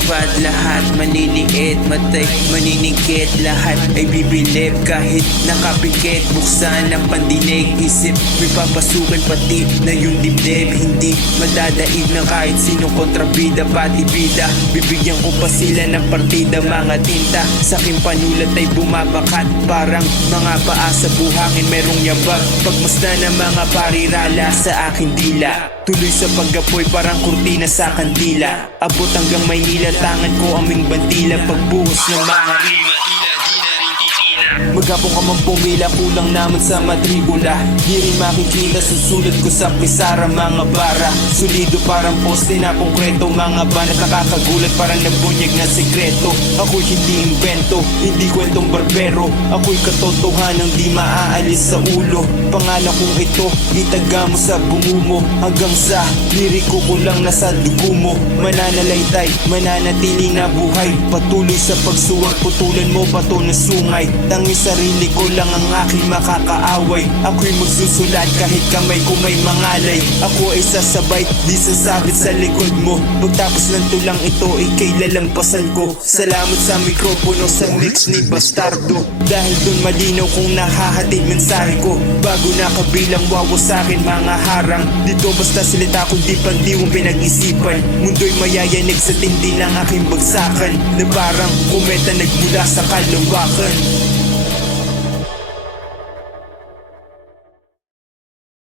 lumilipad, lahat maliliit, matay maniningkit, lahat ay bibilib kahit nakapikit. Buksan ang pandinig, isip may papasukin pati na yung dibdib. Hindi madadaig na kahit sinong kontrabida, pati bida. Bibigyan ko pa sila ng partida, mga tinta sa aking panulat ay bumabakat, parang mga paa sa buhangin merong yabag. Pagmasdan ng mga parirala sa aking dila, tuloy sa paggapoy parang kurtina sa kandila. Abot hanggang Maynila, tangan ko aming bandila. Pagbuhos ng mga rima, tila di na rin titina. Maghapon ka mang pumila, kulang naman sa matrikula. Di rin makikita, susulat ko sa pisara. Mga bara, solido parang poste na konkreto. Mga banat nakakagulat, parang nabunyag na sekreto. Ako'y hindi invento, hindi kwentong barbero. Ako'y katotohanang di maaalis sa ulo. Pangalan kong ito, itaga mo sa bungo mo. Hanggang sa liriko ko lang nasa dugo mo. Mananalaytay, mananatili na buhay. Patuloy sa pagsuwag, putulan mo bato ng sungay. Tanging sarili ko lang ang aking makakaaway. Ako'y magsusulat kahit kamay ko may mangalay. Ako ay sasabay, di sasabit sa likod mo. Pagtapos ng tulang ito, ikay lalampasan ko. Salamat sa mikropono, sa mix ni Bastardo. Dahil dun malinaw kung nahahatid mensahe ko. Bago nakabilang wawa sa akin mga harang. Dito basta salita kundi pandiwang pinag-isipan. Mundo'y mayayanig sa tindi ng aking bagsakan, na parang kometa nagmula sa kalawakan.